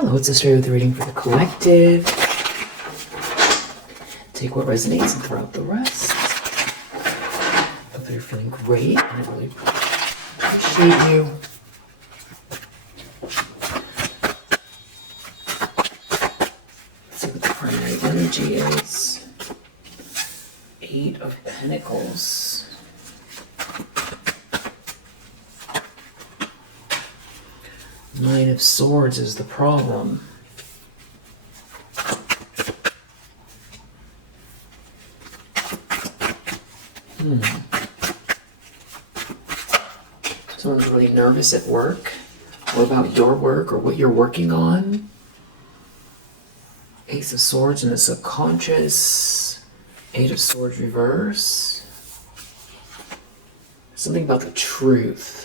Hello, it's Australia with a reading for the collective. Take what resonates and throw out the rest. Hope that you're feeling great, and I really appreciate you. Let's see what the primary energy is. 8 of Pentacles. Nine of Swords is the problem. Someone's really nervous at work, or about your work, or what you're working on. Ace of Swords in the subconscious. 8 of Swords reverse. Something about the truth.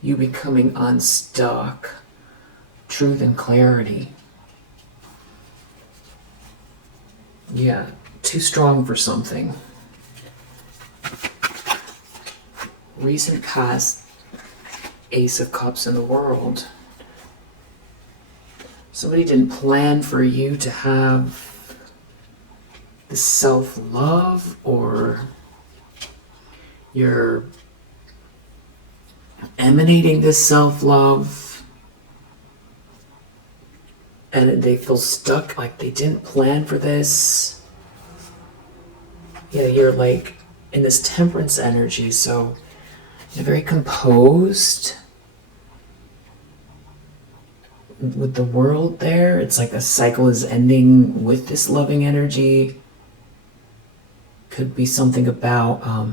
You becoming unstuck. Truth and clarity. Yeah, too strong for something. Recent past, Ace of Cups in the world. Somebody didn't plan for you to have the self-love, or you're emanating this self-love and they feel stuck, like they didn't plan for this. Yeah, you're like in this temperance energy, so you're very composed with the world there. It's like a cycle is ending with this loving energy. Could be something about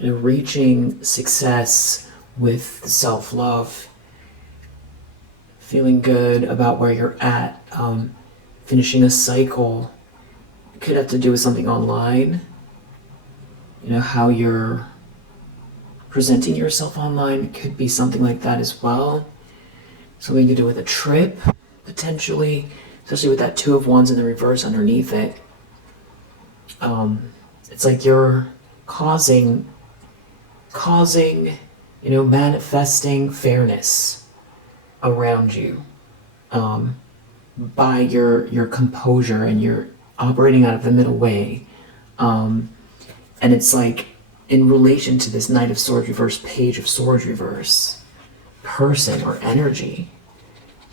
reaching success with self-love, feeling good about where you're at, finishing a cycle. It could have to do with something online, how you're presenting yourself online. It could be something like that as well. Something to do with a trip, potentially, especially with that 2 of Wands in the reverse underneath it. It's like you're causing, manifesting fairness around you by your composure, and you're operating out of the middle way. And it's like in relation to this Knight of Swords reverse, Page of Swords reverse person or energy,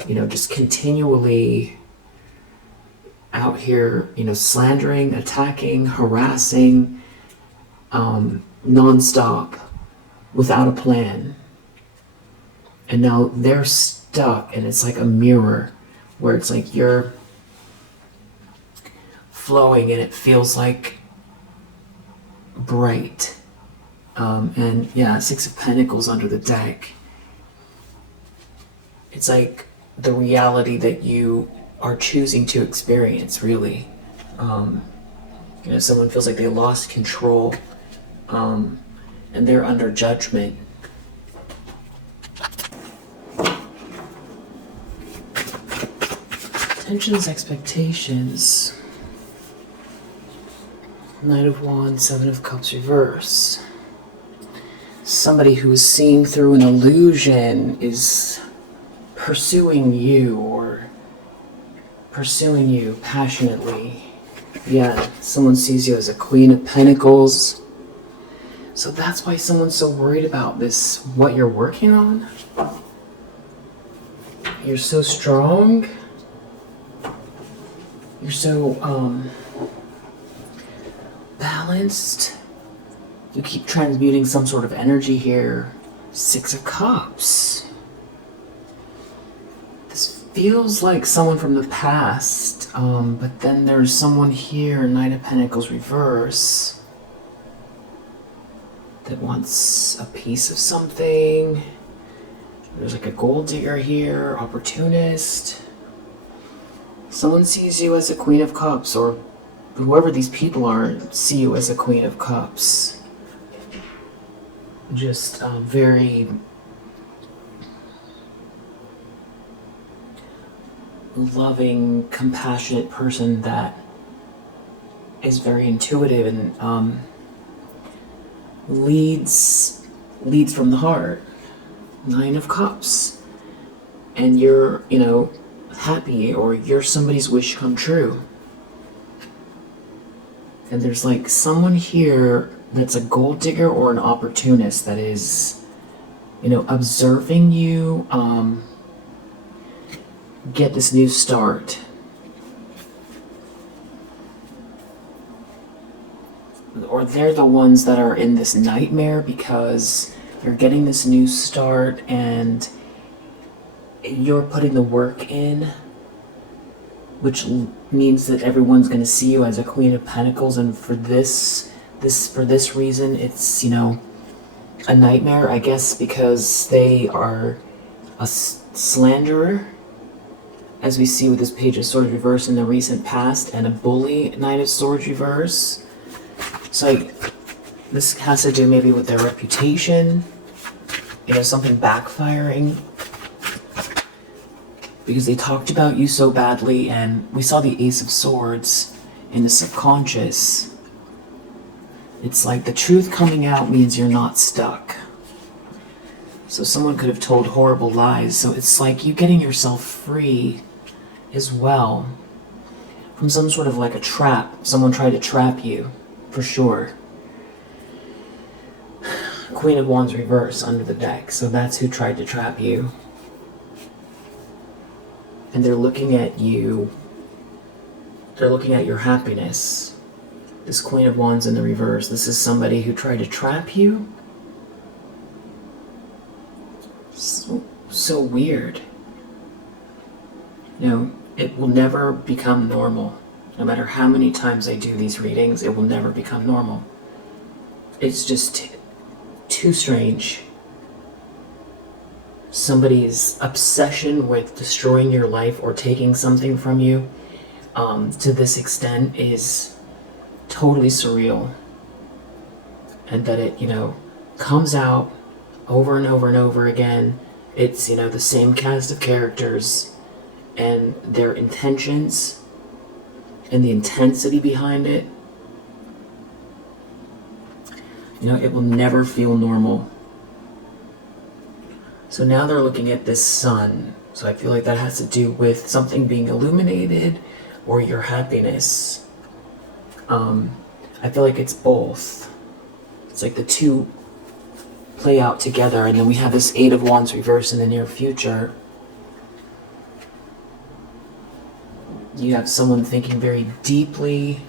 just continually out here, slandering, attacking, harassing, non-stop, without a plan. And now they're stuck, and it's like a mirror where it's like you're flowing and it feels like bright. And yeah, 6 of Pentacles under the deck. It's like the reality that you are choosing to experience, really. Someone feels like they lost control, and they're under judgment. Tensions, expectations. Knight of Wands, 7 of Cups reverse. Somebody who is seeing through an illusion is pursuing you, or pursuing you passionately. Yeah, someone sees you as a Queen of Pentacles. So that's why someone's so worried about this, what you're working on. You're so strong. You're so balanced. You keep transmuting some sort of energy here. 6 of Cups. This feels like someone from the past, but then there's someone here, Knight of Pentacles reverse, that wants a piece of something. There's like a gold digger here, opportunist. Someone sees you as a Queen of Cups, or whoever these people are see you as a Queen of Cups. Just very loving, compassionate person that is very intuitive and leads from the heart. 9 of Cups. and you're, happy, or you're somebody's wish come true. And there's like someone here that's a gold digger or an opportunist that is, observing you get this new start. Or they're the ones that are in this nightmare because you're getting this new start and you're putting the work in, which means that everyone's going to see you as a Queen of Pentacles, and for this reason, it's, a nightmare, I guess, because they are a slanderer, as we see with this Page of Swords reverse in the recent past, and a bully, Knight of Swords reverse. So this has to do maybe with their reputation, something backfiring, because they talked about you so badly, and we saw the Ace of Swords in the subconscious. It's like the truth coming out means you're not stuck. So someone could have told horrible lies, so it's like you getting yourself free as well from some sort of like a trap. Someone tried to trap you, for sure. Queen of Wands reverse under the deck, so that's who tried to trap you. And they're looking at you. They're looking at your happiness. This Queen of Wands in the reverse. This is somebody who tried to trap you. So weird. It will never become normal. No matter how many times I do these readings, it will never become normal. It's just too strange. Somebody's obsession with destroying your life or taking something from you to this extent is totally surreal. And that it, comes out over and over and over again. It's, the same cast of characters and their intentions and the intensity behind it. It will never feel normal. So now they're looking at this sun. So I feel like that has to do with something being illuminated or your happiness. I feel like it's both. It's like the two play out together, and then we have this Eight of Wands reverse in the near future. You have someone thinking very deeply.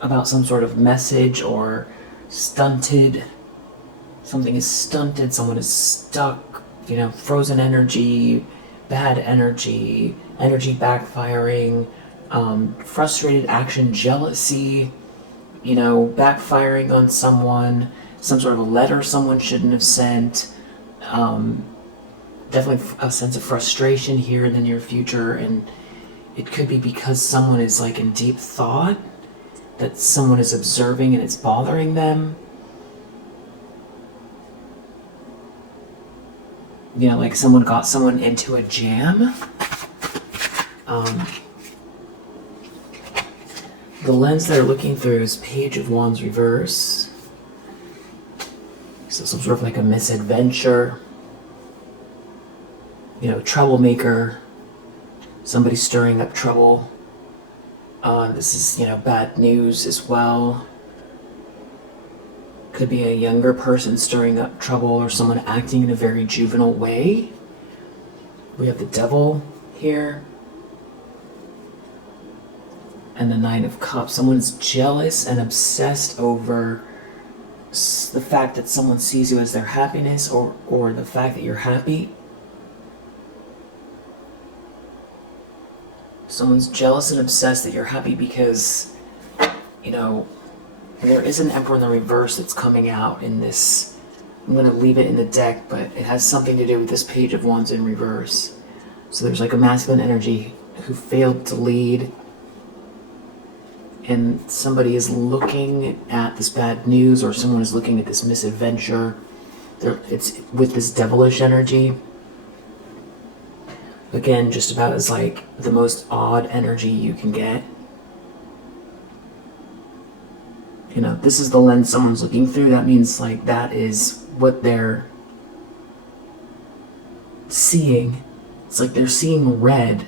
About some sort of message, or stunted. Something is stunted, someone is stuck, frozen energy, bad energy, energy backfiring, frustrated action, jealousy, backfiring on someone, some sort of a letter someone shouldn't have sent, definitely a sense of frustration here in the near future, and it could be because someone is like in deep thought, that someone is observing and it's bothering them. Like someone got someone into a jam. The lens they're looking through is Page of Wands reverse. So some sort of like a misadventure. Troublemaker. Somebody stirring up trouble. This is, bad news as well. Could be a younger person stirring up trouble, or someone acting in a very juvenile way. We have the Devil here. And the Nine of Cups. Someone's jealous and obsessed over the fact that someone sees you as their happiness, or the fact that you're happy. Someone's jealous and obsessed that you're happy because, there is an Emperor in the reverse that's coming out in this. I'm going to leave it in the deck, but it has something to do with this Page of Wands in reverse. So there's like a masculine energy who failed to lead, and somebody is looking at this bad news, or someone is looking at this misadventure. It's with this devilish energy. Again, just about as like the most odd energy you can get. this is the lens someone's looking through. That means like that is what they're seeing. It's like they're seeing red.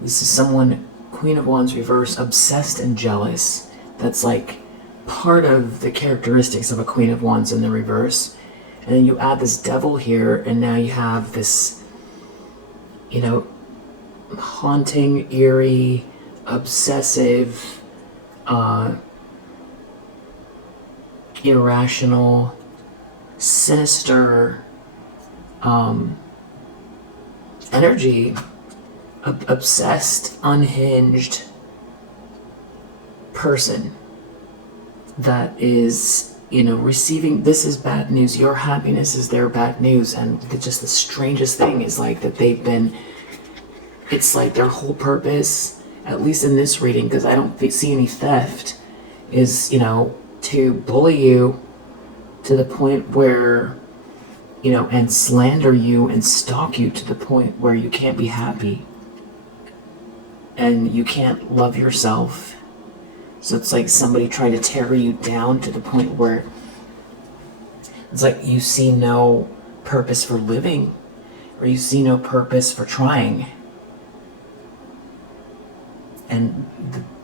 This is someone, Queen of Wands reverse, obsessed and jealous. That's like part of the characteristics of a Queen of Wands in the reverse. And then you add this Devil here, and now you have this, haunting, eerie, obsessive, irrational, sinister energy, obsessed, unhinged person that is, receiving, this is bad news, your happiness is their bad news. And just the strangest thing is like that it's like their whole purpose, at least in this reading, because I don't see any theft, is, to bully you to the point where, and slander you and stalk you to the point where you can't be happy and you can't love yourself. So it's like somebody trying to tear you down to the point where it's like you see no purpose for living, or you see no purpose for trying. And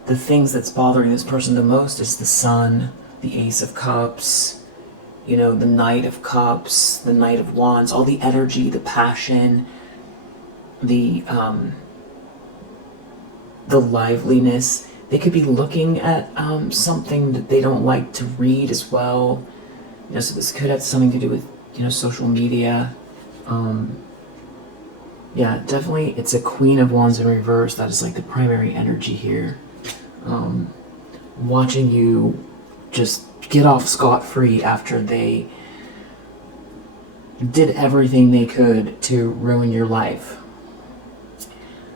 the things that's bothering this person the most is the Sun, the Ace of Cups, the Knight of Cups, the Knight of Wands, all the energy, the passion, the liveliness. They could be looking at something that they don't like to read as well. So this could have something to do with, social media. Yeah, definitely it's a Queen of Wands in reverse. That is like the primary energy here. Watching you just get off scot-free after they did everything they could to ruin your life.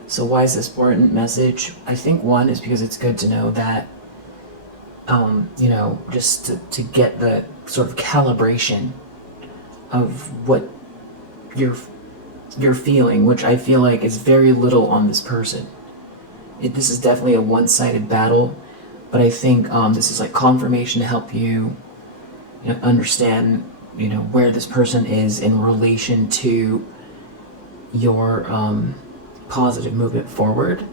So why is this important message? I think one is because it's good to know that, just to get the sort of calibration of what you're feeling, which I feel like is very little on this person. This is definitely a one-sided battle, but I think this is like confirmation to help you, understand, where this person is in relation to your positive movement forward,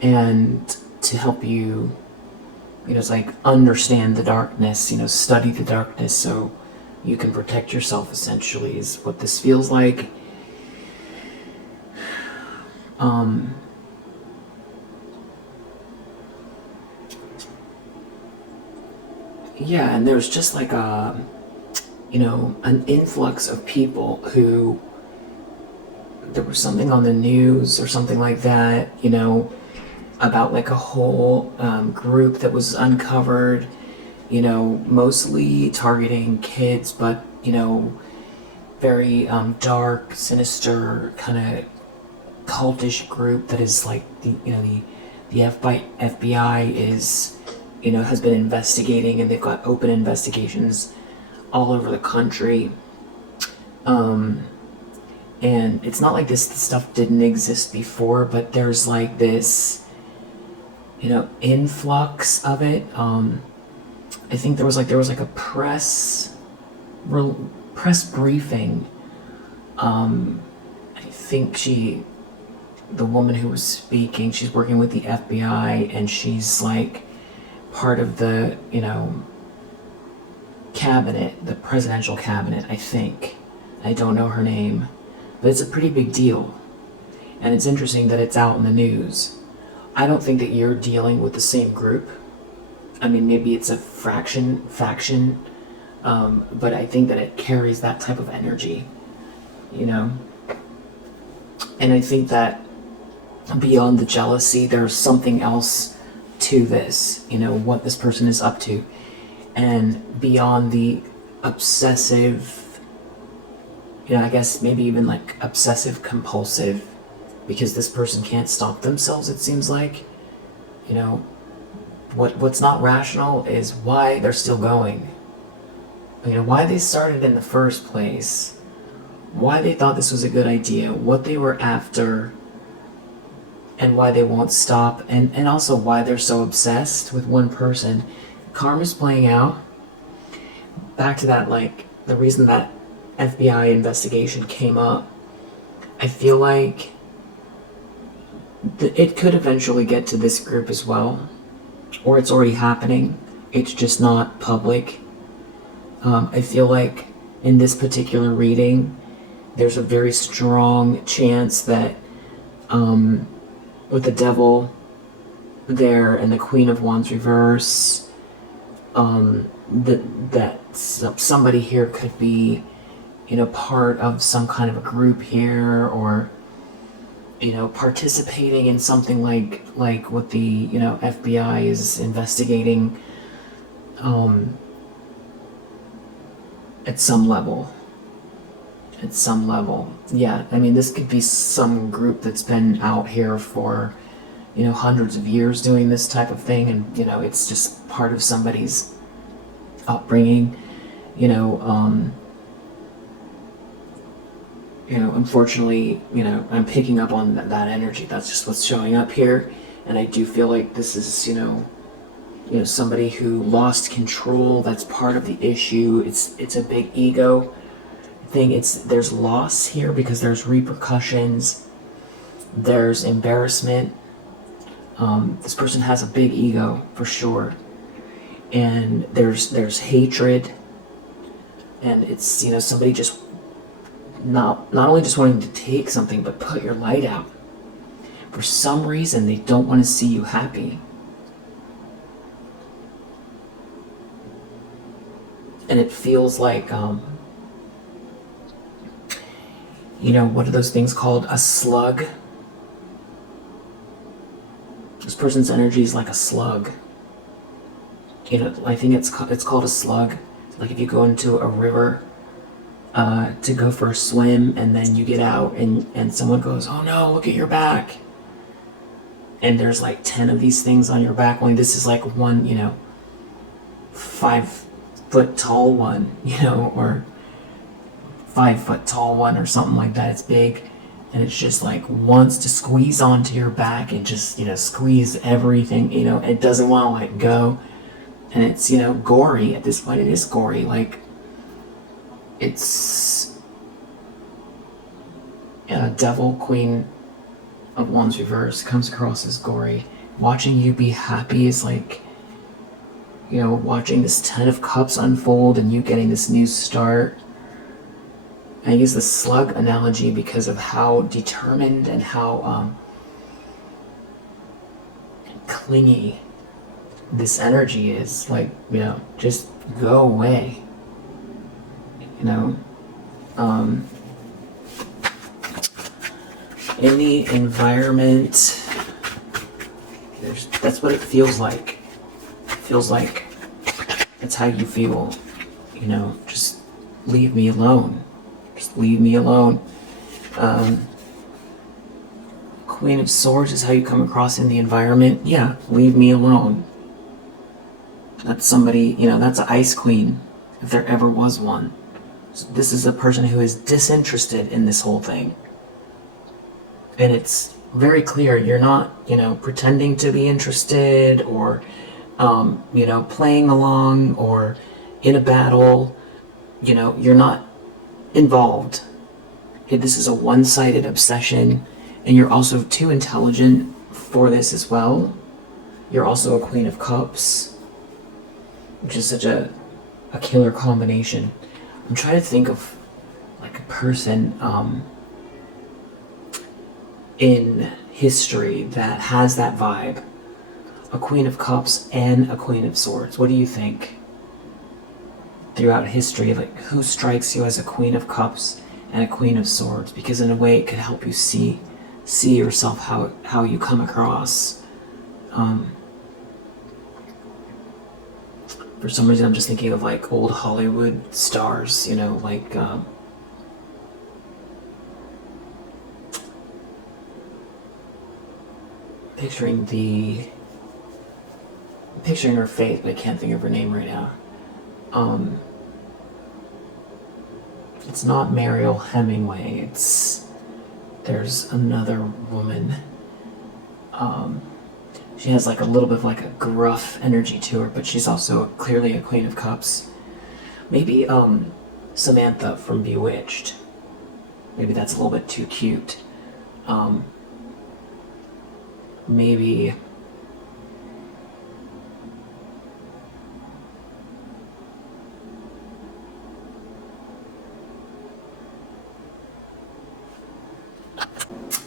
and to help you, it's like understand the darkness, study the darkness so you can protect yourself, essentially, is what this feels like. Yeah, and there's just like an influx of people who, there was something on the news or something like that, about like a whole group that was uncovered, mostly targeting kids, but, very dark, sinister, kind of cultish group that is like the FBI is, has been investigating, and they've got open investigations all over the country. And it's not like this stuff didn't exist before, but there's like this, influx of it. I think there was like a press briefing. I think the woman who was speaking, she's working with the FBI, and she's like part of the, cabinet, the presidential cabinet, I think. I don't know her name, but it's a pretty big deal. And it's interesting that it's out in the news. I don't think that you're dealing with the same group. I mean, maybe it's a faction, but I think that it carries that type of energy, And I think that beyond the jealousy, there's something else to this, what this person is up to. And beyond the obsessive, I guess maybe even like obsessive compulsive, because this person can't stop themselves, it seems like. What's not rational is why they're still going. Why they started in the first place, why they thought this was a good idea, what they were after, and why they won't stop, and also why they're so obsessed with one person. Karma's playing out. Back to that, like, the reason that FBI investigation came up, I feel like it could eventually get to this group as well, or it's already happening. It's just not public. I feel like in this particular reading, there's a very strong chance that with the devil there and the Queen of Wands reverse, that somebody here could be, part of some kind of a group here, or participating in something like what the FBI is investigating at some level. Yeah, I mean, this could be some group that's been out here for hundreds of years doing this type of thing, and it's just part of somebody's upbringing. Unfortunately, I'm picking up on that energy. That's just what's showing up here, and I do feel like this is somebody who lost control. That's part of the issue. It's a big ego thing. There's loss here because there's repercussions, there's embarrassment. This person has a big ego for sure, and there's hatred, and it's somebody just not only just wanting to take something but put your light out. For some reason they don't want to see you happy. And it feels like what are those things called? A slug. This person's energy is like a slug. I think it's called a slug. Like if you go into a river to go for a swim, and then you get out and someone goes, "Oh no, look at your back." And there's like 10 of these things on your back. Only this is like one, 5-foot tall one, or 5-foot tall one or something like that. It's big, and it's just like wants to squeeze onto your back and just squeeze everything. It doesn't want to let go, and it's gory at this point. It is gory. Like it's devil, Queen of Wands reverse comes across as gory. Watching you be happy is like watching this 10 of Cups unfold and you getting this new start. I use the slug analogy because of how determined and how clingy this energy is. Like, just go away. In the environment, that's what it feels like. It feels like that's how you feel. Just leave me alone. Just leave me alone. Queen of Swords is how you come across in the environment. Yeah, leave me alone. That's somebody, that's an Ice Queen, if there ever was one. So this is a person who is disinterested in this whole thing. And it's very clear you're not, pretending to be interested or, playing along or in a battle. You're not involved. This is a one-sided obsession, and you're also too intelligent for this as well. You're also a Queen of Cups, which is such a killer combination. I'm trying to think of like a person in history that has that vibe. A Queen of Cups and a Queen of Swords. What do you think? Throughout history, like who strikes you as a Queen of Cups and a Queen of Swords? Because in a way it could help you see yourself, how you come across. For some reason I'm just thinking of like old Hollywood stars, like picturing her face, but I can't think of her name right now. It's not Mariel Hemingway. There's another woman. She has like a little bit of like a gruff energy to her, but she's also clearly a Queen of Cups. Maybe Samantha from Bewitched. Maybe that's a little bit too cute. Maybe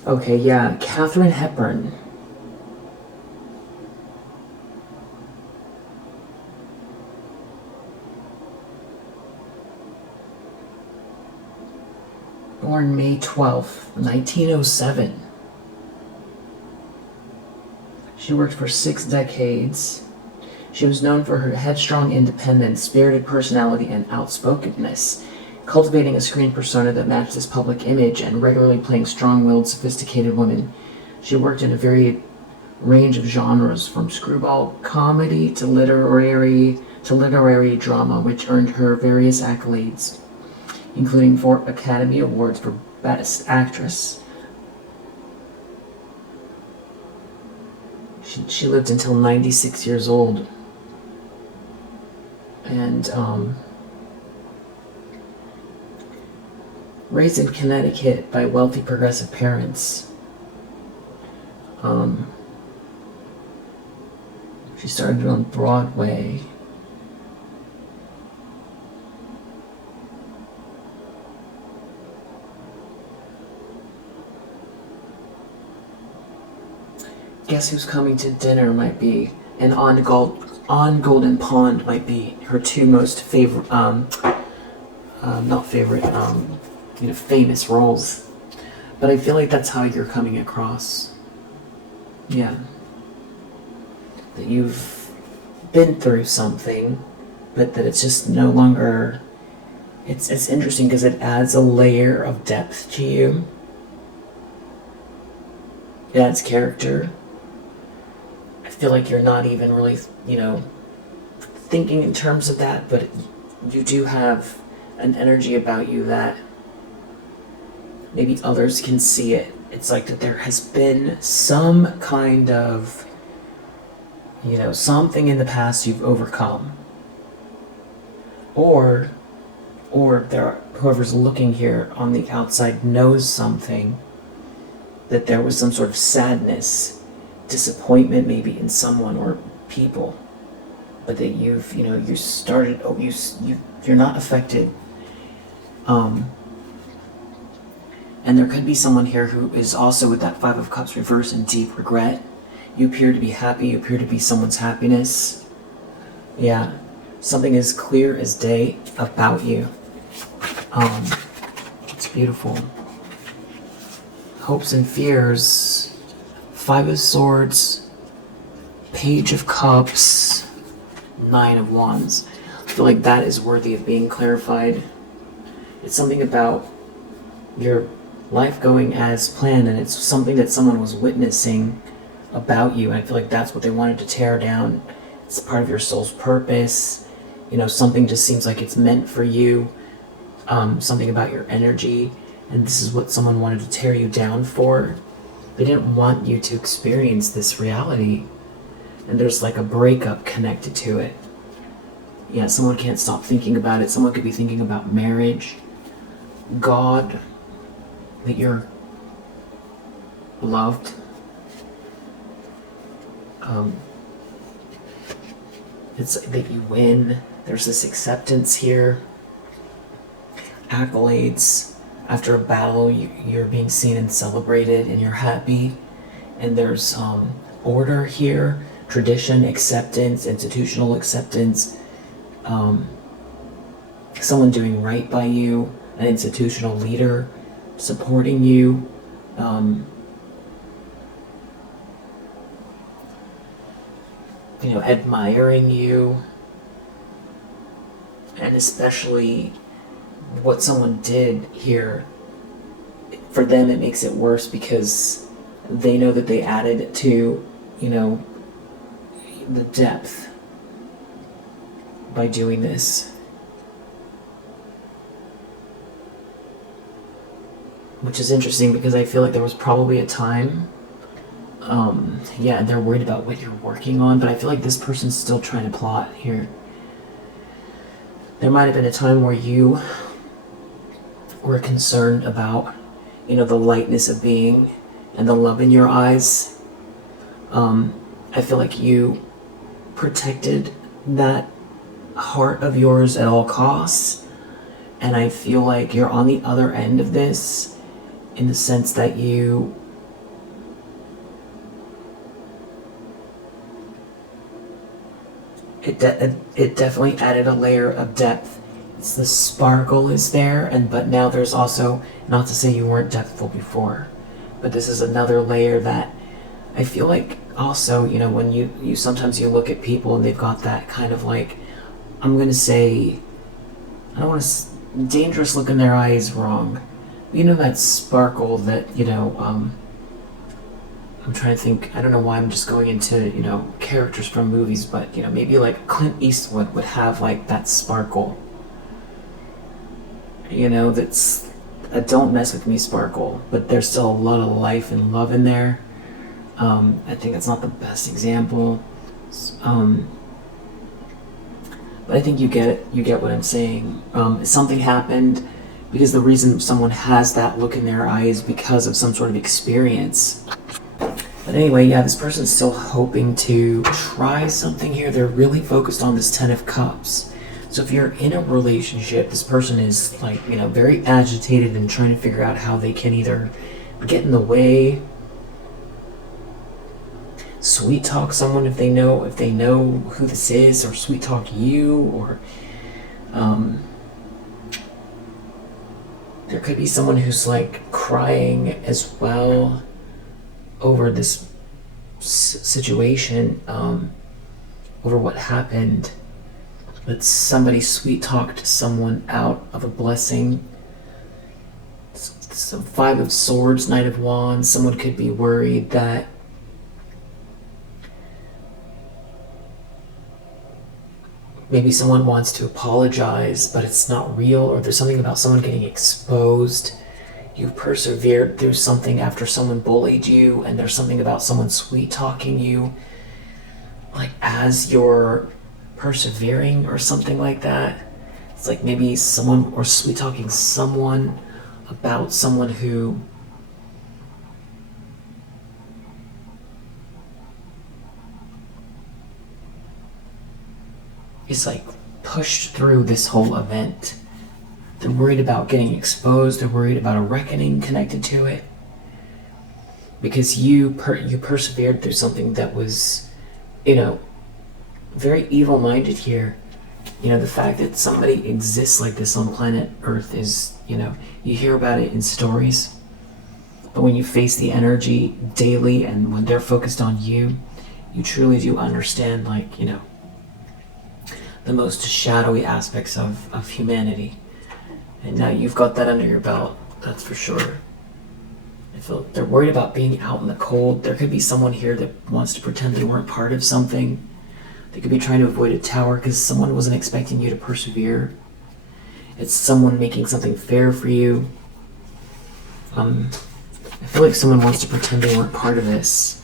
okay, yeah, Katharine Hepburn. Born May 12th, 1907. She worked for 6 decades. She was known for her headstrong independence, spirited personality, and outspokenness, cultivating a screen persona that matched this public image and regularly playing strong-willed, sophisticated women. She worked in a varied range of genres, from screwball comedy to literary drama, which earned her various accolades, including 4 Academy Awards for Best Actress. She lived until 96 years old. And raised in Connecticut by wealthy progressive parents. She started on Broadway. Guess Who's Coming to Dinner might be, and On Golden Pond might be her 2 most favorite, famous roles. But I feel like that's how you're coming across. Yeah. That you've been through something, but that it's just no longer... It's interesting because it adds a layer of depth to you. It adds character. I feel like you're not even really, thinking in terms of that, but you do have an energy about you that maybe others can see it. It's like that there has been some kind of, something in the past you've overcome. Or whoever's looking here on the outside knows something, that there was some sort of sadness, disappointment maybe in someone or people, but that you're not affected. And there could be someone here who is also with that 5 of Cups reverse in deep regret. You appear to be happy, you appear to be someone's happiness. Yeah, something as clear as day about you. It's beautiful. Hopes and fears. 5 of Swords, Page of Cups, 9 of Wands. I feel like that is worthy of being clarified. It's something about your life going as planned, and it's something that someone was witnessing about you, and I feel like that's what they wanted to tear down. It's part of your soul's purpose. Something just seems like it's meant for you. Something about your energy, and this is what someone wanted to tear you down for. They didn't want you to experience this reality, and there's like a breakup connected to it. Yeah, someone can't stop thinking about it. Someone could be thinking about marriage, God, that you're loved. It's that you win. There's this acceptance here. Accolades. After a battle, you're being seen and celebrated, and you're happy. And there's order here, tradition, acceptance, institutional acceptance. Someone doing right by you, an institutional leader supporting you. Admiring you. And especially what someone did here, for them it makes it worse because they know that they added to, the depth by doing this. Which is interesting because I feel like there was probably a time Yeah, they're worried about what you're working on, but I feel like this person's still trying to plot here. There might have been a time where you were concerned about, the lightness of being and the love in your eyes. I feel like you protected that heart of yours at all costs, and I feel like you're on the other end of this in the sense that it definitely added a layer of depth. It's the sparkle is there, but now there's also, not to say you weren't depthful before, but this is another layer that I feel like also, when you sometimes you look at people and they've got that kind of like, I'm gonna say, I don't want to, dangerous look in their eye is wrong. That sparkle that, I'm trying to think, I don't know why I'm just going into, characters from movies, but, maybe like Clint Eastwood would have like that sparkle. That's a don't mess with me sparkle, but there's still a lot of life and love in there. I think it's not the best example. But I think you get it. You get what I'm saying. Something happened because the reason someone has that look in their eye is because of some sort of experience. But anyway, yeah, this person's still hoping to try something here. They're really focused on this Ten of Cups. So if you're in a relationship, this person is like, very agitated and trying to figure out how they can either get in the way, sweet talk someone if they know who this is, or sweet talk you, or there could be someone who's like crying as well over this situation, over what happened. But somebody sweet talked someone out of a blessing. So Five of Swords, Knight of Wands. Someone could be worried that maybe someone wants to apologize, but it's not real, or there's something about someone getting exposed. You persevered through something after someone bullied you, and there's something about someone sweet talking you, like as you're persevering or something like that. It's like maybe someone, or sweet talking someone about someone who is like pushed through this whole event. They're worried about getting exposed. They're worried about a reckoning connected to it, because you persevered through something that was, very evil-minded here. The fact that somebody exists like this on planet Earth is, you hear about it in stories, but when you face the energy daily and when they're focused on you, you truly do understand, like, the most shadowy aspects of humanity. And now you've got that under your belt, that's for sure. I feel they're worried about being out in the cold. There could be someone here that wants to pretend they weren't part of something. They could be trying to avoid a tower because someone wasn't expecting you to persevere. It's someone making something fair for you. I feel like someone wants to pretend they weren't part of this.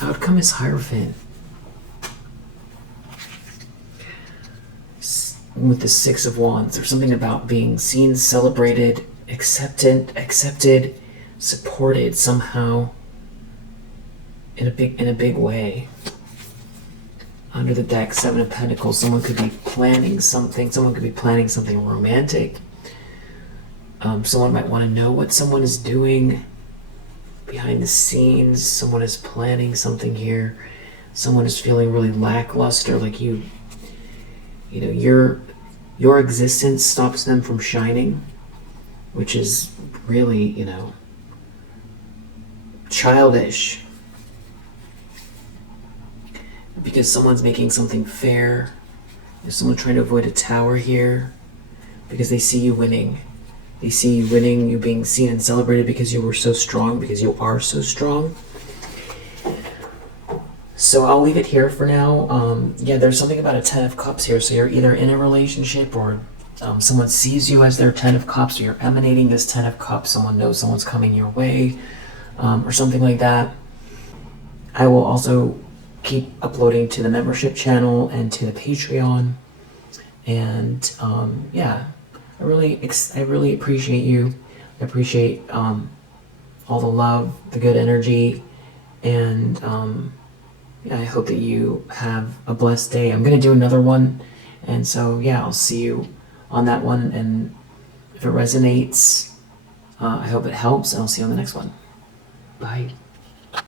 Outcome is Hierophant. With the Six of Wands, there's something about being seen, celebrated, accepted, supported somehow in a big way. Under the deck, Seven of Pentacles, someone could be planning something. Someone could be planning something romantic. Someone might want to know what someone is doing behind the scenes. Someone is planning something here. Someone is feeling really lackluster, like your existence stops them from shining, which is really, childish. Because someone's making something fair. There's someone trying to avoid a tower here because they see you winning. They see you winning, you being seen and celebrated because you were so strong, because you are so strong. So I'll leave it here for now. Yeah, there's something about a Ten of Cups here. So you're either in a relationship, or someone sees you as their Ten of Cups, or you're emanating this Ten of Cups. Someone knows someone's coming your way. or something like that. I will also keep uploading to the membership channel and to the Patreon. And yeah, I really appreciate you. I appreciate all the love, the good energy, and yeah, I hope that you have a blessed day. I'm gonna do another one, and so yeah, I'll see you on that one. And if it resonates, I hope it helps, and I'll see you on the next one. Bye.